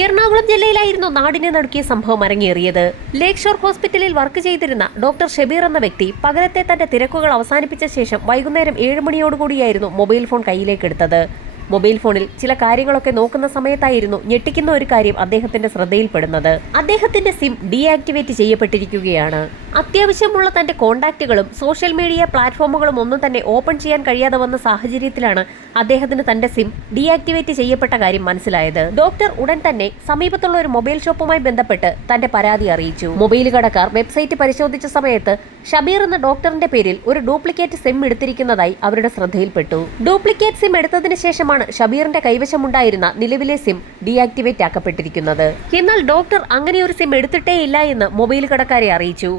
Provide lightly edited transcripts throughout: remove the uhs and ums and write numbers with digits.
എറണാകുളം ജില്ലയിലായിരുന്നു നാടിനെ നടുക്കിയ സംഭവം അരങ്ങേറിയത്. ലേക്ക് ഷോർ ഹോസ്പിറ്റലിൽ വർക്ക് ചെയ്തിരുന്ന ഡോക്ടർ ഷബീർ എന്ന വ്യക്തി പകലത്തെ തന്റെ തിരക്കുകൾ അവസാനിപ്പിച്ച ശേഷം വൈകുന്നേരം 7 മണിയോടുകൂടിയായിരുന്നു മൊബൈൽ ഫോൺ കയ്യിലേക്കെടുത്തത്. മൊബൈൽ ഫോണിൽ ചില കാര്യങ്ങളൊക്കെ നോക്കുന്ന സമയത്തായിരുന്നു ഞെട്ടിക്കുന്ന ഒരു കാര്യം അദ്ദേഹത്തിന്റെ ശ്രദ്ധയിൽപ്പെടുന്നത്. അദ്ദേഹത്തിന്റെ സിം ഡീആക്ടിവേറ്റ് ചെയ്യപ്പെട്ടിരിക്കുകയാണ്. അത്യാവശ്യമുള്ള തന്റെ കോണ്ടാക്റ്റുകളും സോഷ്യൽ മീഡിയ പ്ലാറ്റ്ഫോമുകളും ഒന്നും തന്നെ ഓപ്പൺ ചെയ്യാൻ കഴിയാതെ വന്ന സാഹചര്യത്തിലാണ് അദ്ദേഹത്തിന് തന്റെ സിം ഡീആക്ടിവേറ്റ് ചെയ്യപ്പെട്ട കാര്യം മനസ്സിലായത്. ഡോക്ടർ ഉടൻ തന്നെ സമീപത്തുള്ള ഒരു മൊബൈൽ ഷോപ്പുമായി ബന്ധപ്പെട്ട് തന്റെ പരാതി അറിയിച്ചു. മൊബൈൽ കടക്കാർ വെബ്സൈറ്റ് പരിശോധിച്ച സമയത്ത് ഷബീർ എന്ന ഡോക്ടറിന്റെ പേരിൽ ഒരു ഡ്യൂപ്ലിക്കേറ്റ് സിം എടുത്തിരിക്കുന്നതായി അവരുടെ ശ്രദ്ധയിൽപ്പെട്ടു. ഡ്യൂപ്ലിക്കേറ്റ് സിം എടുത്തതിന് ശേഷമാണ് ഷബീറിന്റെ കൈവശമുണ്ടായിരുന്ന നിലവിലെ സിം ഡീആക്ടിവേറ്റ് ആക്കപ്പെട്ടിരിക്കുന്നത്. എന്നാൽ ഡോക്ടർ അങ്ങനെ ഒരു സിം എടുത്തിട്ടേയില്ല എന്ന് മൊബൈൽ കടക്കാരെ അറിയിച്ചു.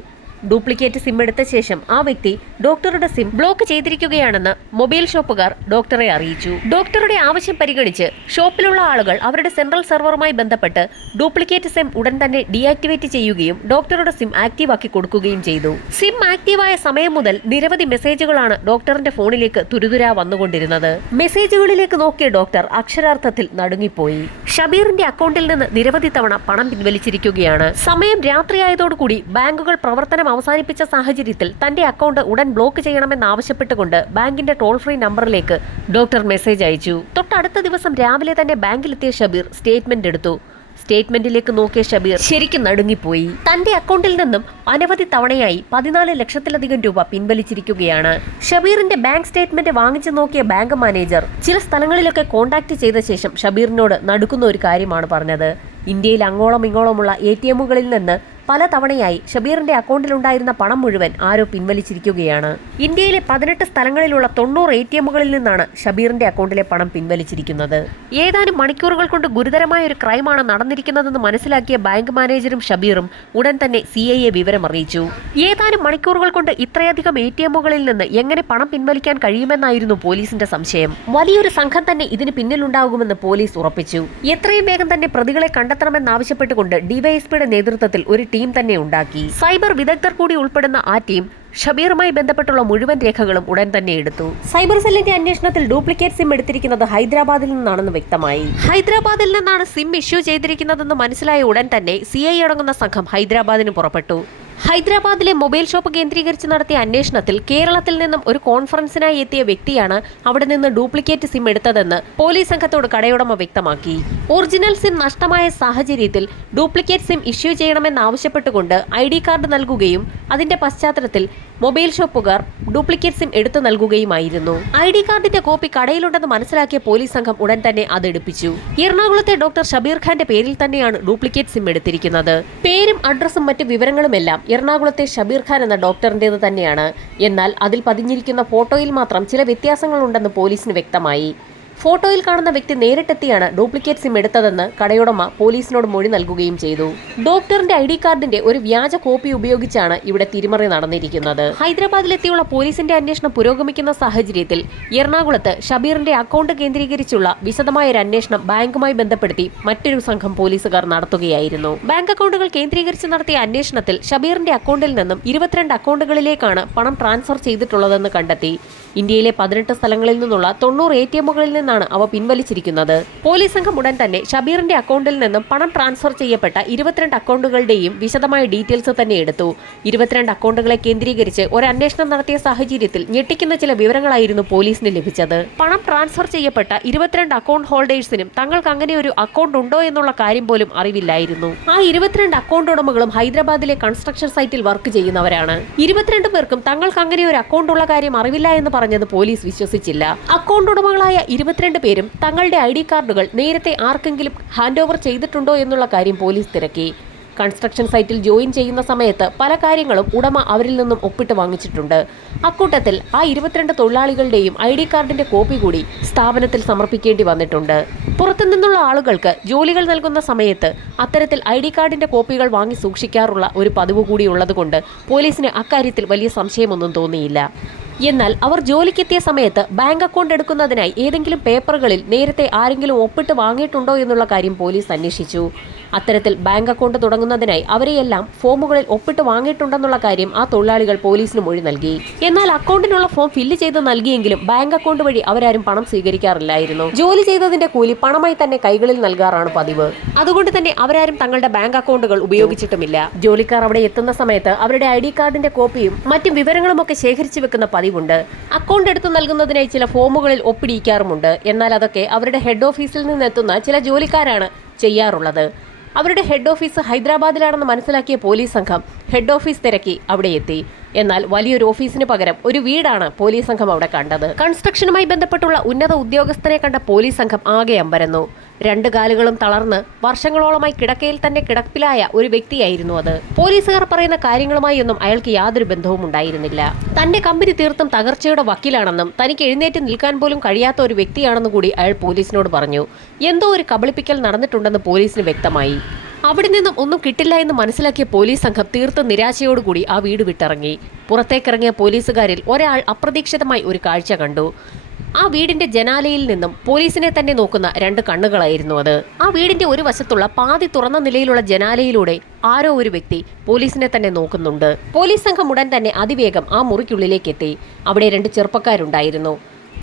ഡ്യൂപ്ലിക്കേറ്റ് സിം എടുത്ത ശേഷം ആ വ്യക്തി ഡോക്ടറുടെ സിം ബ്ലോക്ക് ചെയ്തിരിക്കുകയാണെന്ന് മൊബൈൽ ഷോപ്പുകാർ ഡോക്ടറെ അറിയിച്ചു. ഡോക്ടറുടെ ആവശ്യം പരിഗണിച്ച് ഷോപ്പിലുള്ള ആളുകൾ അവരുടെ സെൻട്രൽ സെർവറുമായി ബന്ധപ്പെട്ട് ഡ്യൂപ്ലിക്കേറ്റ് സിം ഉടൻ തന്നെ ഡീആക്ടിവേറ്റ് ചെയ്യുകയും ഡോക്ടറുടെ സിം ആക്റ്റീവ് ആക്കി കൊടുക്കുകയും ചെയ്തു. സിം ആക്റ്റീവായ സമയം മുതൽ നിരവധി മെസ്സേജുകളാണ് ഡോക്ടറിന്റെ ഫോണിലേക്ക് തുരുതുരാ വന്നുകൊണ്ടിരുന്നത്. മെസ്സേജുകളിലേക്ക് നോക്കിയ ഡോക്ടർ അക്ഷരാർത്ഥത്തിൽ നടുങ്ങിപ്പോയി. ഷബീറിന്റെ അക്കൗണ്ടിൽ നിന്ന് നിരവധി തവണ പണം പിൻവലിച്ചിരിക്കുകയാണ്. സമയം രാത്രിയായതോടുകൂടി ബാങ്കുകൾ പ്രവർത്തനം അവസാനിപ്പിച്ച സാഹചര്യത്തിൽ തന്റെ അക്കൗണ്ട് ഉടൻ ബ്ലോക്ക് ചെയ്യണമെന്നാവശ്യപ്പെട്ടുകൊണ്ട് ബാങ്കിന്റെ ടോൾ ഫ്രീ നമ്പറിലേക്ക് ഡോക്ടർ മെസ്സേജ് അയച്ചു. തൊട്ടടുത്ത ദിവസം രാവിലെ തന്നെ ബാങ്കിലെത്തിയ ഷബീർ സ്റ്റേറ്റ്മെന്റ് എടുത്തു. സ്റ്റേറ്റ്മെന്റിലേക്ക് നോക്കിയ ഷബീർ ശരിക്കും നടുങ്ങിപ്പോയി. തന്റെ അക്കൗണ്ടിൽ നിന്നും അനവധി തവണയായി 14 ലക്ഷത്തിലധികം രൂപ പിൻവലിച്ചിരിക്കുകയാണ്. ഷബീറിന്റെ ബാങ്ക് സ്റ്റേറ്റ്മെന്റ് വാങ്ങിച്ചു നോക്കിയ ബാങ്ക് മാനേജർ ചില സ്ഥലങ്ങളിലൊക്കെ കോൺടാക്ട് ചെയ്ത ശേഷം ഷബീറിനോട് നടുക്കുന്ന ഒരു കാര്യമാണ് പറഞ്ഞത്. ഇന്ത്യയിൽ അങ്ങോളം ഇങ്ങോളമുള്ള ATMകളിൽ നിന്ന് പല തവണയായി ഷബീറിന്റെ അക്കൗണ്ടിലുണ്ടായിരുന്ന പണം മുഴുവൻ ആരോ പിൻവലിച്ചിരിക്കുകയാണ്. ഇന്ത്യയിലെ 18 സ്ഥലങ്ങളിലുള്ള 90 ATMകളിൽ നിന്നാണ് ഷബീറിന്റെ അക്കൗണ്ടിലെ പണം പിൻവലിച്ചിരിക്കുന്നത്. ഏതാനും മണിക്കൂറുകൾ കൊണ്ട് ഗുരുതരമായ ഒരു ക്രൈമാണ് നടന്നിരിക്കുന്നതെന്ന് മനസ്സിലാക്കിയ ബാങ്ക് മാനേജറും ഷബീറും ഉടൻ തന്നെ CIയെ വിവരം അറിയിച്ചു. ഏതാനും മണിക്കൂറുകൾ കൊണ്ട് ഇത്രയധികം ATMകളിൽ നിന്ന് എങ്ങനെ പണം പിൻവലിക്കാൻ കഴിയുമെന്നായിരുന്നു പോലീസിന്റെ സംശയം. വലിയൊരു സംഘം തന്നെ ഇതിന് പിന്നിലുണ്ടാകുമെന്ന് പോലീസ് ഉറപ്പിച്ചു. എത്രയും വേഗം തന്നെ പ്രതികളെ കണ്ടെത്തണമെന്നാവശ്യപ്പെട്ടുകൊണ്ട് ഡിവൈഎസ്പിയുടെ നേതൃത്വത്തിൽ ഒരു ടീം തന്നെ ഉണ്ടാക്കി. സൈബർ വിദഗ്ധർ കൂടി ഉൾപ്പെടുന്ന ആ ടീം ഷബീറുമായി ബന്ധപ്പെട്ടുള്ള മുഴുവൻ രേഖകളും ഉടൻ തന്നെ എടുത്തു. സൈബർ സെല്ലിന്റെ അന്വേഷണത്തിൽ ഡ്യൂപ്ലിക്കേറ്റ് സിം എടുത്തിരിക്കുന്നത് ഹൈദരാബാദിൽ നിന്നാണെന്ന് വ്യക്തമായി. ഹൈദരാബാദിൽ നിന്നാണ് സിം ഇഷ്യൂ ചെയ്തിരിക്കുന്നതെന്ന് മനസ്സിലായ ഉടൻ തന്നെ CI അടങ്ങുന്ന സംഘം ഹൈദരാബാദിന് പുറപ്പെട്ടു. ഹൈദരാബാദിലെ മൊബൈൽ ഷോപ്പ് കേന്ദ്രീകരിച്ച് നടത്തിയ അന്വേഷണത്തിൽ കേരളത്തിൽ നിന്നും ഒരു കോൺഫറൻസിനായി എത്തിയ വ്യക്തിയാണ് അവിടെ നിന്ന് ഡ്യൂപ്ലിക്കേറ്റ് സിം എടുത്തതെന്ന് പോലീസ് സംഘത്തോട് കടയുടമ വ്യക്തമാക്കി. ഒറിജിനൽ സിം നഷ്ടമായ സാഹചര്യത്തിൽ ഡ്യൂപ്ലിക്കേറ്റ് സിം ഇഷ്യൂ ചെയ്യണമെന്നാവശ്യപ്പെട്ടുകൊണ്ട് ID കാർഡ് നൽകുകയും അതിന്റെ പശ്ചാത്തലത്തിൽ മൊബൈൽ ഷോപ്പുകാർ ഡ്യൂപ്ലിക്കേറ്റ് സിം എടുത്തു നൽകുകയുമായിരുന്നു. ID കാർഡിന്റെ കോപ്പി കടയിലുണ്ടെന്ന് മനസ്സിലാക്കിയ പോലീസ് സംഘം ഉടൻ തന്നെ അത് എടുപ്പിച്ചു. എറണാകുളത്തെ ഡോക്ടർ ഷബീർ ഖാന്റെ പേരിൽ തന്നെയാണ് ഡ്യൂപ്ലിക്കേറ്റ് സിം എടുത്തിരിക്കുന്നത്. പേരും അഡ്രസ്സും മറ്റ് വിവരങ്ങളുമെല്ലാം എറണാകുളത്തെ ഷബീർ ഖാൻ എന്ന ഡോക്ടറിന്റേത് തന്നെയാണ്. എന്നാൽ അതിൽ പതിഞ്ഞിരിക്കുന്ന ഫോട്ടോയിൽ മാത്രം ചില വ്യത്യാസങ്ങളുണ്ടെന്ന് പോലീസിന് വ്യക്തമായി. ഫോട്ടോയിൽ കാണുന്ന വ്യക്തി നേരിട്ടെത്തിയാണ് ഡ്യൂപ്ലിക്കേറ്റ് സിം എടുത്തതെന്ന് കടയുടമ പോലീസിനോട് മൊഴി നൽകുകയും ചെയ്തു. ഡോക്ടറിന്റെ ID കാർഡിന്റെ ഒരു വ്യാജ കോപ്പി ഉപയോഗിച്ചാണ് ഇവിടെ തിരിമറി നടന്നിരിക്കുന്നത്. ഹൈദരാബാദിലെത്തിയുള്ള പോലീസിന്റെ അന്വേഷണം പുരോഗമിക്കുന്ന സാഹചര്യത്തിൽ എറണാകുളത്ത് ഷബീറിന്റെ അക്കൗണ്ട് കേന്ദ്രീകരിച്ചുള്ള വിശദമായ ഒരു അന്വേഷണം ബാങ്കുമായി ബന്ധപ്പെടുത്തി മറ്റൊരു സംഘം പോലീസുകാർ നടത്തുകയായിരുന്നു. ബാങ്ക് അക്കൗണ്ടുകൾ കേന്ദ്രീകരിച്ച് നടത്തിയ അന്വേഷണത്തിൽ ഷബീറിന്റെ അക്കൗണ്ടിൽ നിന്നും 22 അക്കൗണ്ടുകളിലേക്കാണ് പണം ട്രാൻസ്ഫർ ചെയ്തിട്ടുള്ളതെന്ന് കണ്ടെത്തി. ഇന്ത്യയിലെ 18 സ്ഥലങ്ങളിൽ നിന്നുള്ള 90 ATMകളിൽ നിന്നാണ് അവ പിൻവലിച്ചിരിക്കുന്നത്. പോലീസ് സംഘം ഉടൻ തന്നെ ഷബീറിന്റെ അക്കൗണ്ടിൽ നിന്നും പണം ട്രാൻസ്ഫർ ചെയ്യപ്പെട്ട 22 അക്കൗണ്ടുകളുടെയും വിശദമായ ഡീറ്റെയിൽസ് തന്നെ എടുത്തു. 22 അക്കൗണ്ടുകളെ കേന്ദ്രീകരിച്ച് ഒരു അന്വേഷണം നടത്തിയ സാഹചര്യത്തിൽ ഞെട്ടിക്കുന്ന ചില വിവരങ്ങളായിരുന്നു പോലീസിന് ലഭിച്ചത്. പണം ട്രാൻസ്ഫർ ചെയ്യപ്പെട്ട 22 അക്കൗണ്ട് ഹോൾഡേഴ്സിനും തങ്ങൾക്ക് അങ്ങനെ ഒരു അക്കൗണ്ട് ഉണ്ടോ എന്നുള്ള കാര്യം പോലും അറിവില്ലായിരുന്നു. ആ 22 അക്കൗണ്ട് ഉടമകളും ഹൈദരാബാദിലെ കൺസ്ട്രക്ഷൻ സൈറ്റിൽ വർക്ക് ചെയ്യുന്നവരാണ്. 22 പേർക്കും തങ്ങൾക്ക് അങ്ങനെ ഒരു അക്കൗണ്ട് ഉള്ള കാര്യം അറിവില്ല എന്ന് പറഞ്ഞത് പോലീസ് വിശ്വസിച്ചില്ല. അക്കൗണ്ട് ഉടമകളായ 22 പേരും തങ്ങളുടെ ID കാർഡുകൾ നേരത്തെ ആർക്കെങ്കിലും ഹാൻഡ് ഓവർ ചെയ്തിട്ടുണ്ടോ എന്നുള്ള കാര്യം പോലീസ് തിരക്കി. കൺസ്ട്രക്ഷൻ സൈറ്റിൽ ജോയിൻ ചെയ്യുന്ന സമയത്ത് പല കാര്യങ്ങളും ഉടമ അവരിൽ നിന്നും ഒപ്പിട്ട് വാങ്ങിച്ചിട്ടുണ്ട്. അക്കൂട്ടത്തിൽ ആ 22 തൊഴിലാളികളുടെയും ID കാർഡിന്റെ കോപ്പി കൂടി സ്ഥാപനത്തിൽ സമർപ്പിക്കേണ്ടി വന്നിട്ടുണ്ട്. പുറത്തുനിന്നുള്ള ആളുകൾക്ക് ജോലികൾ നൽകുന്ന സമയത്ത് അത്തരത്തിൽ ID കാർഡിന്റെ കോപ്പികൾ വാങ്ങി സൂക്ഷിക്കാറുള്ള ഒരു പതിവ് കൂടി ഉള്ളതുകൊണ്ട് പോലീസിന് അക്കാര്യത്തിൽ വലിയ സംശയമൊന്നും തോന്നിയില്ല. എന്നാൽ അവർ ജോലിക്കെത്തിയ സമയത്ത് ബാങ്ക് അക്കൗണ്ട് എടുക്കുന്നതിനായി ഏതെങ്കിലും പേപ്പറുകളിൽ നേരത്തെ ആരെങ്കിലും ഒപ്പിട്ട് വാങ്ങിയിട്ടുണ്ടോ എന്നുള്ള കാര്യം പോലീസ് അന്വേഷിച്ചു. അത്തരത്തിൽ ബാങ്ക് അക്കൗണ്ട് തുടങ്ങുന്നതിനായി അവരെയെല്ലാം ഫോമുകളിൽ ഒപ്പിട്ട് വാങ്ങിയിട്ടുണ്ടെന്നുള്ള കാര്യം ആ തൊഴിലാളികൾ പോലീസിന് മൊഴി നൽകി. എന്നാൽ അക്കൗണ്ടിനുള്ള ഫോം ഫില്ല് ചെയ്ത് നൽകിയെങ്കിലും ബാങ്ക് അക്കൗണ്ട് വഴി അവരാരും പണം സ്വീകരിക്കാറില്ലായിരുന്നു. ജോലി ചെയ്തതിന്റെ കൂലി പണമായി തന്നെ കൈകളിൽ നൽകാറാണ് പതിവ്. അതുകൊണ്ട് തന്നെ അവരാരും തങ്ങളുടെ ബാങ്ക് അക്കൗണ്ടുകൾ ഉപയോഗിച്ചിട്ടുമില്ല. ജോലിക്കാർ അവിടെ എത്തുന്ന സമയത്ത് അവരുടെ ID കാർഡിന്റെ കോപ്പിയും മറ്റും വിവരങ്ങളുമൊക്കെ ശേഖരിച്ചു വെക്കുന്ന പതിവുണ്ട്. അക്കൗണ്ട് എടുത്തു നൽകുന്നതിനായി ചില ഫോമുകളിൽ ഒപ്പിടിയിക്കാറുമുണ്ട്. എന്നാൽ അതൊക്കെ അവരുടെ ഹെഡ് ഓഫീസിൽ നിന്നെത്തുന്ന ചില ജോലിക്കാരാണ് ചെയ്യാറുള്ളത്. അവരുടെ ഹെഡ് ഓഫീസ് ഹൈദരാബാദിലാണെന്ന് മനസ്സിലാക്കിയ പോലീസ് സംഘം ഹെഡ് ഓഫീസ് തിരക്കി അവിടെ എത്തി. എന്നാൽ വലിയൊരു ഓഫീസിന് പകരം ഒരു വീടാണ് പോലീസ് സംഘം അവിടെ കണ്ടത്. കൺസ്ട്രക്ഷനുമായി ബന്ധപ്പെട്ടുള്ള ഉന്നത ഉദ്യോഗസ്ഥനെ കണ്ട പോലീസ് സംഘം ആകെ അമ്പരന്നു. 2 കാലുകളും തളർന്ന് വർഷങ്ങളോളമായി കിടക്കയിൽ തന്നെ കിടപ്പിലായ ഒരു വ്യക്തിയായിരുന്നു അത്. പോലീസുകാർ പറയുന്ന കാര്യങ്ങളുമായി ഒന്നും അയാൾക്ക് യാതൊരു ബന്ധവും ഉണ്ടായിരുന്നില്ല. തന്റെ കമ്പനി തീർത്തും തകർച്ചയുടെ വക്കീലാണെന്നും തനിക്ക് എഴുന്നേറ്റ് നിൽക്കാൻ പോലും കഴിയാത്ത ഒരു വ്യക്തിയാണെന്നും കൂടി അയാൾ പോലീസിനോട് പറഞ്ഞു. എന്തോ ഒരു കബളിപ്പിക്കൽ നടന്നിട്ടുണ്ടെന്ന് പോലീസിന് വ്യക്തമായി. അവിടെ നിന്നും ഒന്നും കിട്ടില്ല എന്ന് മനസ്സിലാക്കിയ പോലീസ് സംഘം തീർത്തും നിരാശയോടുകൂടി ആ വീട് വിട്ടിറങ്ങി. പുറത്തേക്കിറങ്ങിയ പോലീസുകാരിൽ ഒരാൾ അപ്രതീക്ഷിതമായി ഒരു കാഴ്ച കണ്ടു. ആ വീടിന്റെ ജനാലയിൽ നിന്നും പോലീസിനെ തന്നെ നോക്കുന്ന 2 കണ്ണുകളായിരുന്നു അത്. ആ വീടിന്റെ ഒരു വശത്തുള്ള പാതി തുറന്ന നിലയിലുള്ള ജനാലയിലൂടെ ആരോ ഒരു വ്യക്തി പോലീസിനെ തന്നെ നോക്കുന്നുണ്ട്. പോലീസ് സംഘം ഉടൻ തന്നെ അതിവേഗം ആ മുറിക്കുള്ളിലേക്ക് എത്തി. അവിടെ 2 ചെറുപ്പക്കാരുണ്ടായിരുന്നു.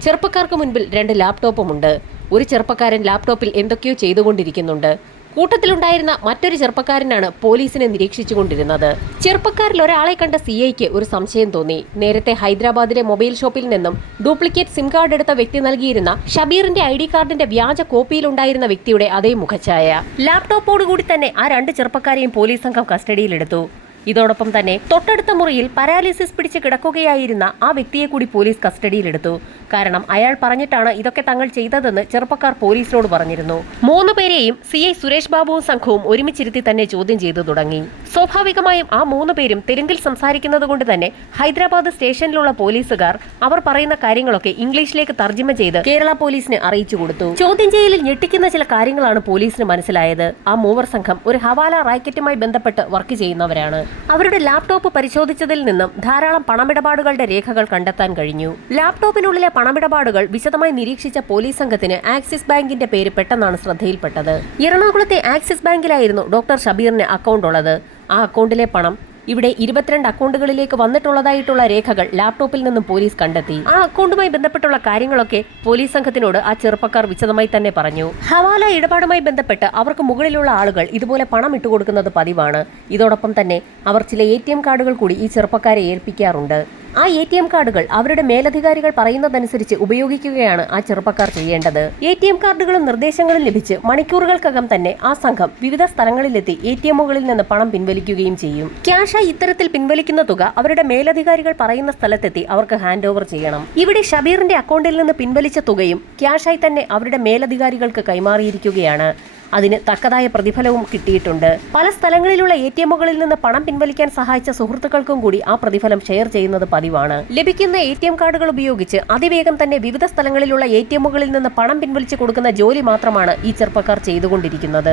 ചെറുപ്പക്കാർക്ക് മുൻപിൽ 2 ലാപ്ടോപ്പുമുണ്ട്. ഒരു ചെറുപ്പക്കാരൻ ലാപ്ടോപ്പിൽ എന്തൊക്കെയോ ചെയ്തുകൊണ്ടിരിക്കുന്നുണ്ട്. കൂട്ടത്തിലുണ്ടായിരുന്ന മറ്റൊരു ചെറുപ്പക്കാരനാണ് പോലീസിനെ നിരീക്ഷിച്ചുകൊണ്ടിരുന്നത്. ചെറുപ്പക്കാരിൽ ഒരാളെ കണ്ട CIക്ക് ഒരു സംശയം തോന്നി. നേരത്തെ ഹൈദരാബാദിലെ മൊബൈൽ ഷോപ്പിൽ നിന്നും ഡ്യൂപ്ലിക്കേറ്റ് സിം കാർഡ് എടുത്ത വ്യക്തി നൽകിയിരുന്ന ഷബീറിന്റെ ID കാർഡിന്റെ വ്യാജ കോപ്പിയിലുണ്ടായിരുന്ന വ്യക്തിയുടെ അതേ മുഖഛായ. ലാപ്ടോപ്പോടുകൂടി തന്നെ ആ 2 ചെറുപ്പക്കാരെയും പോലീസ് സംഘം കസ്റ്റഡിയിലെടുത്തു. ഇതോടൊപ്പം തന്നെ തൊട്ടടുത്ത മുറിയിൽ പാരാലിസിസ് പിടിച്ച് കിടക്കുകയായിരുന്ന ആ വ്യക്തിയെ കൂടി പോലീസ് കസ്റ്റഡിയിലെടുത്തു. കാരണം അയാൾ പറഞ്ഞിട്ടാണ് ഇതൊക്കെ തങ്ങൾ ചെയ്തതെന്ന് ചെറുപ്പക്കാർ പോലീസിനോട് പറഞ്ഞിരുന്നു. 3 പേരെയും CI സുരേഷ് ബാബുവും സംഘവും ഒരുമിച്ചിരുത്തി തന്നെ ചോദ്യം ചെയ്തു തുടങ്ങി. സ്വാഭാവികമായും ആ 3 പേരും തെലുങ്കിൽ സംസാരിക്കുന്നത് കൊണ്ട് തന്നെ ഹൈദരാബാദ് സ്റ്റേഷനിലുള്ള പോലീസുകാർ അവർ പറയുന്ന കാര്യങ്ങളൊക്കെ ഇംഗ്ലീഷിലേക്ക് തർജ്ജമ ചെയ്ത് കേരള പോലീസിന് അറിയിച്ചു കൊടുത്തു. ചോദ്യം ചെയ്യലിൽ ഞെട്ടിക്കുന്ന ചില കാര്യങ്ങളാണ് പോലീസിന് മനസ്സിലായത്. ആ 3 സംഘം ഒരു ഹവാല റാക്കറ്റുമായി ബന്ധപ്പെട്ട് വർക്ക് ചെയ്യുന്നവരാണ്. അവരുടെ ലാപ്ടോപ്പ് പരിശോധിച്ചതിൽ നിന്നും ധാരാളം പണമിടപാടുകളുടെ രേഖകൾ കണ്ടെത്താൻ കഴിഞ്ഞു. ലാപ്ടോപ്പിനുള്ളിലെ പണമിടപാടുകൾ വിശദമായി നിരീക്ഷിച്ച പോലീസ് സംഘത്തിന് ആക്സിസ് ബാങ്കിന്റെ പേര് പെട്ടെന്നാണ് ശ്രദ്ധയിൽപ്പെട്ടത്. എറണാകുളത്തെ ആക്സിസ് ബാങ്കിലായിരുന്നു ഡോക്ടർ ഷബീറിന് അക്കൗണ്ട് ഉള്ളത്. ആ അക്കൗണ്ടിലെ പണം ഇവിടെ 22 അക്കൗണ്ടുകളിലേക്ക് വന്നിട്ടുള്ളതായിട്ടുള്ള രേഖകൾ ലാപ്ടോപ്പിൽ നിന്നും പോലീസ് കണ്ടെത്തി. ആ അക്കൗണ്ടുമായി ബന്ധപ്പെട്ടുള്ള കാര്യങ്ങളൊക്കെ പോലീസ് സംഘത്തിനോട് ആ ചെറുപ്പക്കാർ വിശദമായി തന്നെ പറഞ്ഞു. ഹവാല ഇടപാടുമായി ബന്ധപ്പെട്ട് അവർക്ക് മുകളിലുള്ള ആളുകൾ ഇതുപോലെ പണം ഇട്ടുകൊടുക്കുന്നത് പതിവാണ്. ഇതോടൊപ്പം തന്നെ അവർ ചില ATM കാർഡുകൾ കൂടി ഈ ചെറുപ്പക്കാരെ ഏൽപ്പിക്കാറുണ്ട്. ആ ATM കാർഡുകൾ അവരുടെ മേലധികാരികൾ പറയുന്നതനുസരിച്ച് ഉപയോഗിക്കുകയാണ് ആ ചെറുപ്പക്കാർ ചെയ്യേണ്ടത്. ATM കാർഡുകളും നിർദ്ദേശങ്ങളും ലഭിച്ച് മണിക്കൂറുകൾക്കകം തന്നെ ആ സംഘം വിവിധ സ്ഥലങ്ങളിലെത്തി ATMകളിൽ നിന്ന് പണം പിൻവലിക്കുകയും ചെയ്യും. ക്യാഷായി ഇത്തരത്തിൽ പിൻവലിക്കുന്ന തുക അവരുടെ മേലധികാരികൾ പറയുന്ന സ്ഥലത്തെത്തി അവർക്ക് ഹാൻഡ് ഓവർ ചെയ്യണം. ഇവിടെ ഷബീറിന്റെ അക്കൗണ്ടിൽ നിന്ന് പിൻവലിച്ച തുകയും ക്യാഷായി തന്നെ അവരുടെ മേലധികാരികൾക്ക് കൈമാറിയിരിക്കുകയാണ്. അതിന് തക്കതായ പ്രതിഫലവും കിട്ടിയിട്ടുണ്ട്. പല സ്ഥലങ്ങളിലുള്ള ATMകളിൽ നിന്ന് പണം പിൻവലിക്കാൻ സഹായിച്ച സുഹൃത്തുക്കൾക്കും കൂടി ആ പ്രതിഫലം ഷെയർ ചെയ്യുന്നത് പതിവാണ്. ലഭിക്കുന്ന ATM കാർഡുകൾ ഉപയോഗിച്ച് അതിവേഗം തന്നെ വിവിധ സ്ഥലങ്ങളിലുള്ള ATMകളിൽ നിന്ന് പണം പിൻവലിച്ചു കൊടുക്കുന്ന ജോലി മാത്രമാണ് ഈ ചെറുപ്പക്കാർ ചെയ്തുകൊണ്ടിരിക്കുന്നത്.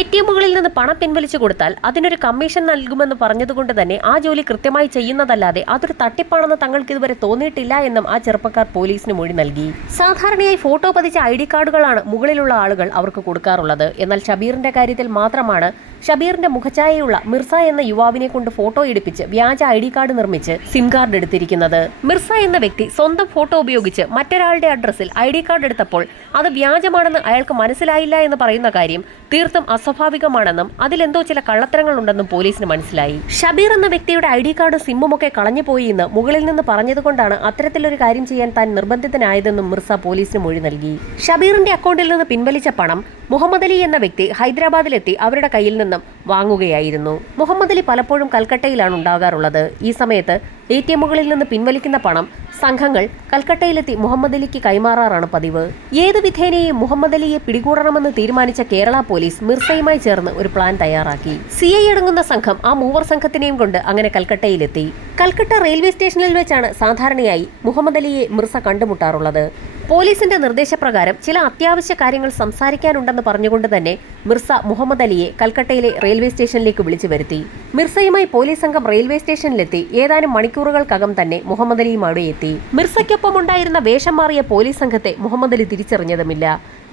ATMകളിൽ നിന്ന് പണം പിൻവലിച്ചു കൊടുത്താൽ അതിനൊരു കമ്മീഷൻ നൽകുമെന്ന് പറഞ്ഞതുകൊണ്ട് തന്നെ ആ ജോലി കൃത്യമായി ചെയ്യുന്നതല്ലാതെ അതൊരു തട്ടിപ്പാണെന്ന് തങ്ങൾക്ക് ഇതുവരെ തോന്നിയിട്ടില്ല എന്നും ആ ചെറുപ്പക്കാർ പോലീസിന് മൊഴി നൽകി. സാധാരണയായി ഫോട്ടോ പതിച്ച ID കാർഡുകളാണ് മുകളിലുള്ള ആളുകൾ അവർക്ക് കൊടുക്കാറുള്ളത്. എന്നാൽ ഷബീറിന്റെ കാര്യത്തിൽ മാത്രമാണ് ഷബീറിന്റെ മുഖഛായയുള്ള മിർസ എന്ന യുവാവിനെ കൊണ്ട് ഫോട്ടോ എടുപ്പിച്ച് വ്യാജ ID കാർഡ് നിർമ്മിച്ച് സിം കാർഡ് എടുത്തിരിക്കുന്നത്. മിർസ എന്ന വ്യക്തി സ്വന്തം ഫോട്ടോ ഉപയോഗിച്ച് മറ്റൊരാളുടെ അഡ്രസ്സിൽ ID കാർഡ് എടുത്തപ്പോൾ അത് വ്യാജമാണെന്ന് അയാൾക്ക് മനസ്സിലായില്ല എന്ന് പറയുന്ന കാര്യം തീർത്തും അസ്വാഭാവികമാണെന്നും അതിലെന്തോ ചില കള്ളത്തരങ്ങൾ ഉണ്ടെന്നും പോലീസിന് മനസ്സിലായി. ഷബീർ എന്ന വ്യക്തിയുടെ ID കാർഡും സിമ്മും ഒക്കെ കളഞ്ഞുപോയി എന്ന് മുകളിൽ നിന്ന് പറഞ്ഞതുകൊണ്ടാണ് അത്തരത്തിലൊരു കാര്യം ചെയ്യാൻ താൻ നിർബന്ധിതനായതെന്നും മിർസ പോലീസിന് മൊഴി നൽകി. ഷബീറിന്റെ അക്കൗണ്ടിൽ നിന്ന് പിൻവലിച്ച പണം മുഹമ്മദ് അലി എന്ന വ്യക്തി ഹൈദരാബാദിലെത്തി അവരുടെ കയ്യിൽ നിന്നും വാങ്ങുകയായിരുന്നു. മുഹമ്മദ് അലി പലപ്പോഴും കൽക്കട്ടയിലാണ് ഉണ്ടാകാറുള്ളത്. ഈ സമയത്ത് ATMകളിൽ നിന്ന് പിൻവലിക്കുന്ന പണം സംഘങ്ങൾ കൽക്കട്ടയിലെത്തി മുഹമ്മദ് അലിക്ക് കൈമാറാറാണ് പതിവ്. ഏതു വിധേനയും മുഹമ്മദ് അലിയെ പിടികൂടണമെന്ന് തീരുമാനിച്ച കേരള പോലീസ് മിർസയുമായി ചേർന്ന് ഒരു പ്ലാൻ തയ്യാറാക്കി. CI അടങ്ങുന്ന സംഘം ആ 3 സംഘത്തിനെയും കൊണ്ട് അങ്ങനെ കൽക്കട്ടയിലെത്തി. കൽക്കട്ട റെയിൽവേ സ്റ്റേഷനിൽ വെച്ചാണ് സാധാരണയായി മുഹമ്മദ് അലിയെ മിർസ കണ്ടുമുട്ടാറുള്ളത്. പോലീസിന്റെ നിർദ്ദേശപ്രകാരം ചില അത്യാവശ്യ കാര്യങ്ങൾ സംസാരിക്കാനുണ്ടെന്ന് പറഞ്ഞുകൊണ്ട് തന്നെ മിർസ മുഹമ്മദ് അലിയെ കൽക്കട്ടയിലെ റെയിൽവേ റെയിൽവേ സ്റ്റേഷനിലേക്ക് വിളിച്ചു വരുത്തി. മിർസയുമായി പോലീസ് സംഘം റെയിൽവേ സ്റ്റേഷനിലെത്തി ഏതാനും മണിക്കൂറുകൾക്കകം തന്നെ മുഹമ്മദ് അലിയും അവിടെ എത്തി. മിർസയ്ക്കൊപ്പം ഉണ്ടായിരുന്ന വേഷം മാറിയ പോലീസ് സംഘത്തെ മുഹമ്മദ് അലി തിരിച്ചറിഞ്ഞതുമില്ല.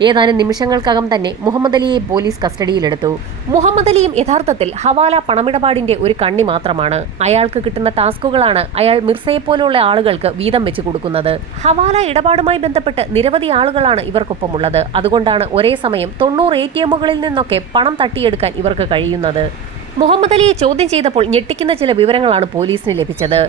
ഏതാനും നിമിഷങ്ങൾക്കകം തന്നെ മുഹമ്മദ് അലിയെ പോലീസ് കസ്റ്റഡിയിലെടുത്തു. മുഹമ്മദ് അലിയും യഥാർത്ഥത്തിൽ ഹവാല പണമിടപാടിന്റെ ഒരു കണ്ണി മാത്രമാണ്. അയാൾക്ക് കിട്ടുന്ന ടാസ്കുകളാണ് അയാൾ മിർസയെപ്പോലുള്ള ആളുകൾക്ക് വീതം വെച്ച് കൊടുക്കുന്നത്. ഹവാല ഇടപാടുമായി ബന്ധപ്പെട്ട് നിരവധി ആളുകളാണ് ഇവർക്കൊപ്പമുള്ളത്. അതുകൊണ്ടാണ് ഒരേ സമയം 90 ATMകളിൽ നിന്നൊക്കെ പണം തട്ടിയെടുക്കാൻ ഇവർക്ക് കഴിയുന്നത്. മുഹമ്മദ് അലിയെ ചോദ്യം ചെയ്തപ്പോൾ ഞെട്ടിക്കുന്ന ചില വിവരങ്ങളാണ് പോലീസിന് ലഭിച്ചത്.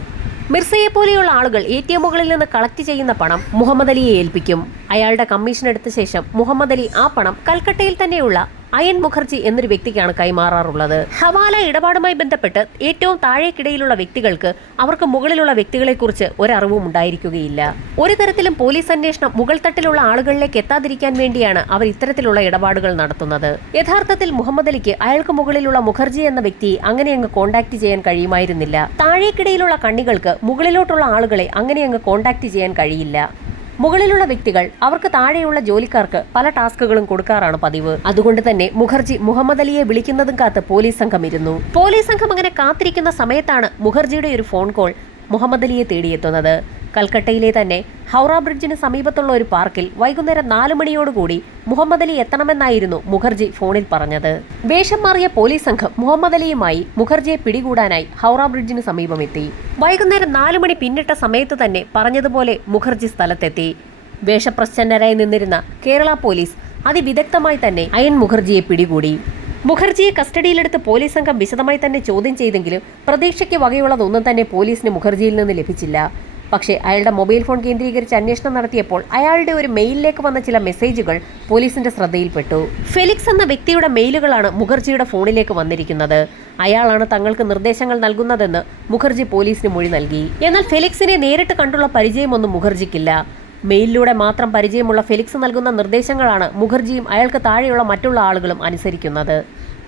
മിർസയെ പോലെയുള്ള ആളുകൾ ATMകളിൽ നിന്ന് കളക്ട് ചെയ്യുന്ന പണം മുഹമ്മദ് അലിയെ ഏൽപ്പിക്കും. അയാളുടെ കമ്മീഷൻ എടുത്ത ശേഷം മുഹമ്മദ് അലി ആ പണം കൽക്കട്ടയിൽ തന്നെയുള്ള അയൻ മുഖർജി എന്നൊരു വ്യക്തിക്കാണ് കൈമാറാറുള്ളത്. ഹവാല ഇടപാടുമായി ബന്ധപ്പെട്ട് ഏറ്റവും താഴേക്കിടയിലുള്ള വ്യക്തികൾക്ക് അവർക്ക് മുകളിലുള്ള വ്യക്തികളെക്കുറിച്ച് ഒരറിവും ഉണ്ടായിരിക്കുകയില്ല. ഒരു തരത്തിലും പോലീസ് അന്വേഷണം മുകൾ തട്ടിലുള്ള ആളുകളിലേക്ക് എത്താതിരിക്കാൻ വേണ്ടിയാണ് അവർ ഇത്തരത്തിലുള്ള ഇടപാടുകൾ നടത്തുന്നത്. യഥാർത്ഥത്തിൽ മുഹമ്മദ് അലിക്ക് അയാൾക്ക് മുകളിലുള്ള മുഖർജി എന്ന വ്യക്തിയെ അങ്ങനെ അങ്ങ് കോണ്ടാക്ട് ചെയ്യാൻ കഴിയുമായിരുന്നില്ല. താഴേക്കിടയിലുള്ള കണ്ണികൾക്ക് മുകളിലോട്ടുള്ള ആളുകളെ അങ്ങനെ അങ്ങ് കോണ്ടാക്ട് ചെയ്യാൻ കഴിയില്ല. മുകളിലുള്ള വ്യക്തികൾ അവർക്ക് താഴെയുള്ള ജോലിക്കാർക്ക് പല ടാസ്കുകളും കൊടുക്കാറാണ് പതിവ്. അതുകൊണ്ട് തന്നെ മുഖർജി മുഹമ്മദ് അലിയെ വിളിക്കുന്നതും കാത്ത് പോലീസ് സംഘം ഇരുന്നു. പോലീസ് സംഘം അങ്ങനെ കാത്തിരിക്കുന്ന സമയത്താണ് മുഖർജിയുടെ ഒരു ഫോൺ കോൾ മുഹമ്മദ് അലിയെ തേടിയെത്തുന്നത്. കൽക്കട്ടയിലെ തന്നെ ഹൗറ ബ്രിഡ്ജിന് സമീപത്തുള്ള ഒരു പാർക്കിൽ വൈകുന്നേരം 4 മണിയോടുകൂടി മുഹമ്മദ് അലി എത്തണമെന്നായിരുന്നു മുഖർജി ഫോണിൽ പറഞ്ഞത്. വേഷം മാറിയ പോലീസ് സംഘം മുഹമ്മദ് അലിയുമായി മുഖർജിയെ പിടികൂടാനായി ഹൗറ ബ്രിഡ്ജിന് സമീപമെത്തി. വൈകുന്നേരം 4 മണി പിന്നിട്ട സമയത്ത് തന്നെ പറഞ്ഞതുപോലെ മുഖർജി സ്ഥലത്തെത്തി. വേഷപ്രച്ഛന്നരായി നിന്നിരുന്ന കേരള പോലീസ് അതിവിദഗ്ധമായി തന്നെ അയൻ മുഖർജിയെ പിടികൂടി. മുഖർജിയെ കസ്റ്റഡിയിലെടുത്ത് പോലീസ് സംഘം വിശദമായി തന്നെ ചോദ്യം ചെയ്തെങ്കിലും പ്രതീക്ഷയ്ക്ക് വകയുള്ളതൊന്നും തന്നെ പോലീസിന് മുഖർജിയിൽ നിന്ന് ലഭിച്ചില്ല. പക്ഷേ അയാളുടെ മൊബൈൽ ഫോൺ കേന്ദ്രീകരിച്ച് അന്വേഷണം നടത്തിയപ്പോൾ അയാളുടെ ഒരു മെയിലിലേക്ക് വന്ന ചില മെസ്സേജുകൾ പോലീസിന്റെ ശ്രദ്ധയിൽപ്പെട്ടു. ഫെലിക്സ് എന്ന വ്യക്തിയുടെ മെയിലുകളാണ് മുഖർജിയുടെ ഫോണിലേക്ക് വന്നിരിക്കുന്നത്. അയാളാണ് തങ്ങൾക്ക് നിർദ്ദേശങ്ങൾ നൽകുന്നതെന്ന് മുഖർജി പോലീസിന് മൊഴി നൽകി. എന്നാൽ ഫെലിക്സിനെ നേരിട്ട് കണ്ടുള്ള പരിചയമൊന്നും മുഖർജിക്കില്ല. മെയിലിലൂടെ മാത്രം പരിചയമുള്ള ഫെലിക്സ് നൽകുന്ന നിർദ്ദേശങ്ങളാണ് മുഖർജിയും അയാൾക്ക് താഴെയുള്ള മറ്റുള്ള ആളുകളും അനുസരിക്കുന്നത്.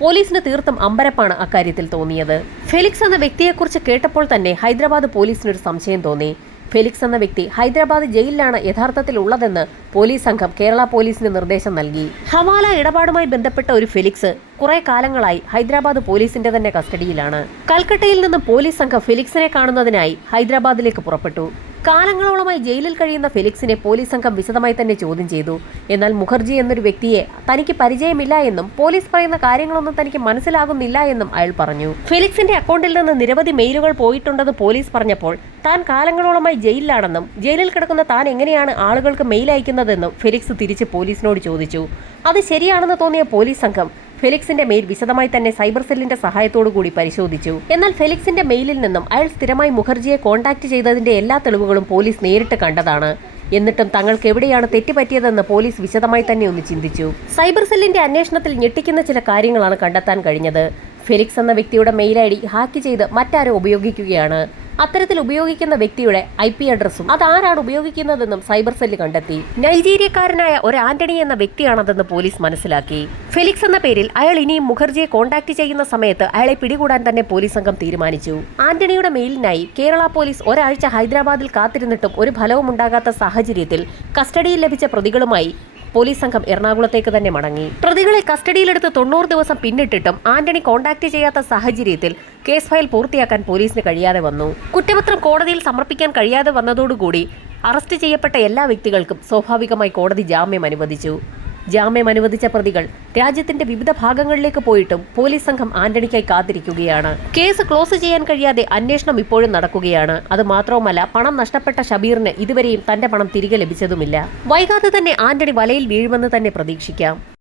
പോലീസിന് തീർത്തും അമ്പരപ്പാണ് അക്കാര്യത്തിൽ തോന്നിയത്. ഫെലിക്സ് എന്ന വ്യക്തിയെക്കുറിച്ച് കേട്ടപ്പോൾ തന്നെ ഹൈദരാബാദ് പോലീസിനൊരു സംശയം തോന്നി. ഫെലിക്സ് എന്ന വ്യക്തി ഹൈദരാബാദ് ജയിലിലാണ് യഥാർത്ഥത്തിൽ ഉള്ളതെന്ന് പോലീസ് സംഘം കേരള പോലീസിന് നിർദ്ദേശം നൽകി. ഹവാല ഇടപാടുമായി ബന്ധപ്പെട്ട ഒരു ഫെലിക്സ് കുറെ കാലങ്ങളായി ഹൈദരാബാദ് പോലീസിന്റെ തന്നെ കസ്റ്റഡിയിലാണ്. കൽക്കട്ടയിൽ നിന്നും പോലീസ് സംഘം ഫെലിക്സിനെ കാണുന്നതിനായി ഹൈദരാബാദിലേക്ക് പുറപ്പെട്ടു. കാലങ്ങളോളമായി ജയിലിൽ കഴിയുന്ന ഫെലിക്സിനെ പോലീസ് സംഘം വിശദമായി തന്നെ ചോദ്യം ചെയ്തു. എന്നാൽ മുഖർജി എന്നൊരു വ്യക്തിയെ തനിക്ക് പരിചയമില്ല എന്നും പോലീസ് പറയുന്ന കാര്യങ്ങളൊന്നും തനിക്ക് മനസ്സിലാകുന്നില്ല എന്നും അയാൾ പറഞ്ഞു. ഫെലിക്സിന്റെ അക്കൗണ്ടിൽ നിന്ന് നിരവധി മെയിലുകൾ പോയിട്ടുണ്ടെന്ന് പോലീസ് പറഞ്ഞപ്പോൾ താൻ കാലങ്ങളോളമായി ജയിലിലാണെന്നും ജയിലിൽ കിടക്കുന്ന താൻ എങ്ങനെയാണ് ആളുകൾക്ക് മെയിൽ അയക്കുന്നതെന്നും ഫെലിക്സ് തിരിച്ച് പോലീസിനോട് ചോദിച്ചു. അത് ശരിയാണെന്ന് തോന്നിയ പോലീസ് സംഘം ഫെലിക്സിന്റെ മെയിൽ വിശദമായി തന്നെ സൈബർ സെല്ലിന്റെ സഹായത്തോടു കൂടി പരിശോധിച്ചു. എന്നാൽ ഫെലിക്സിന്റെ മെയിലിൽ നിന്നും അയാൾ സ്ഥിരമായി മുഖർജിയെ കോൺടാക്ട് ചെയ്തതിന്റെ എല്ലാ തെളിവുകളും പോലീസ് നേരിട്ട് കണ്ടതാണ്. എന്നിട്ടും തങ്ങൾക്ക് എവിടെയാണ് തെറ്റുപറ്റിയതെന്ന് പോലീസ് വിശദമായി തന്നെ ഒന്ന് ചിന്തിച്ചു. സൈബർ സെല്ലിന്റെ അന്വേഷണത്തിൽ ഞെട്ടിക്കുന്ന ചില കാര്യങ്ങളാണ് കണ്ടെത്താൻ കഴിഞ്ഞത്. ഫെലിക്സ് എന്ന വ്യക്തിയുടെ മെയിൽ ID ഹാക്ക് ചെയ്ത് മറ്റാരോ ഉപയോഗിക്കുകയാണ്. അത്തരത്തിൽ ഉപയോഗിക്കുന്ന വ്യക്തിയുടെ IP അഡ്രസ്സും അതാരാണ് ഉപയോഗിക്കുന്നതെന്നും സൈബർ സെല്ല് കണ്ടെത്തി. നൈജീരിയക്കാരനായ ഒരു ആന്റണി എന്ന വ്യക്തിയാണതെന്ന് പോലീസ് മനസ്സിലാക്കി. ഫെലിക്സ് എന്ന പേരിൽ അയാൾ ഇനിയും മുഖർജിയെ കോൺടാക്ട് ചെയ്യുന്ന സമയത്ത് അയാളെ പിടികൂടാൻ തന്നെ പോലീസ് സംഘം തീരുമാനിച്ചു. ആന്റണിയുടെ മെയിലിനായി കേരള പോലീസ് ഒരാഴ്ച ഹൈദരാബാദിൽ കാത്തിരുന്നിട്ടും ഒരു ഫലവും ഉണ്ടാകാത്ത സാഹചര്യത്തിൽ കസ്റ്റഡിയിൽ ലഭിച്ച പ്രതികളുമായി പോലീസ് സംഘം എറണാകുളത്തേക്ക് തന്നെ മടങ്ങി. പ്രതികളെ കസ്റ്റഡിയിലെടുത്ത് 90 ദിവസം പിന്നിട്ടിട്ടും ആന്റണി കോൺടാക്ട് ചെയ്യാത്ത സാഹചര്യത്തിൽ കേസ് ഫയൽ പൂർത്തിയാക്കാൻ പോലീസിന് കഴിയാതെ വന്നു. കുറ്റപത്രം കോടതിയിൽ സമർപ്പിക്കാൻ കഴിയാതെ വന്നതോടുകൂടി അറസ്റ്റ് ചെയ്യപ്പെട്ട എല്ലാ വ്യക്തികൾക്കും സ്വാഭാവികമായി കോടതി ജാമ്യം അനുവദിച്ചു. ജാമ്യം അനുവദിച്ച പ്രതികൾ രാജ്യത്തിന്റെ വിവിധ ഭാഗങ്ങളിലേക്ക് പോയിട്ടും പോലീസ് സംഘം ആന്റണിക്കായി കാത്തിരിക്കുകയാണ്. കേസ് ക്ലോസ് ചെയ്യാൻ കഴിയാതെ അന്വേഷണം ഇപ്പോഴും നടക്കുകയാണ്. അത് മാത്രവുമല്ല, പണം നഷ്ടപ്പെട്ട ഷബീറിന് ഇതുവരെയും തന്റെ പണം തിരികെ ലഭിച്ചതുമില്ല. വൈകാതെ തന്നെ ആന്റണി വലയിൽ വീഴുമെന്ന് തന്നെ പ്രതീക്ഷിക്കാം.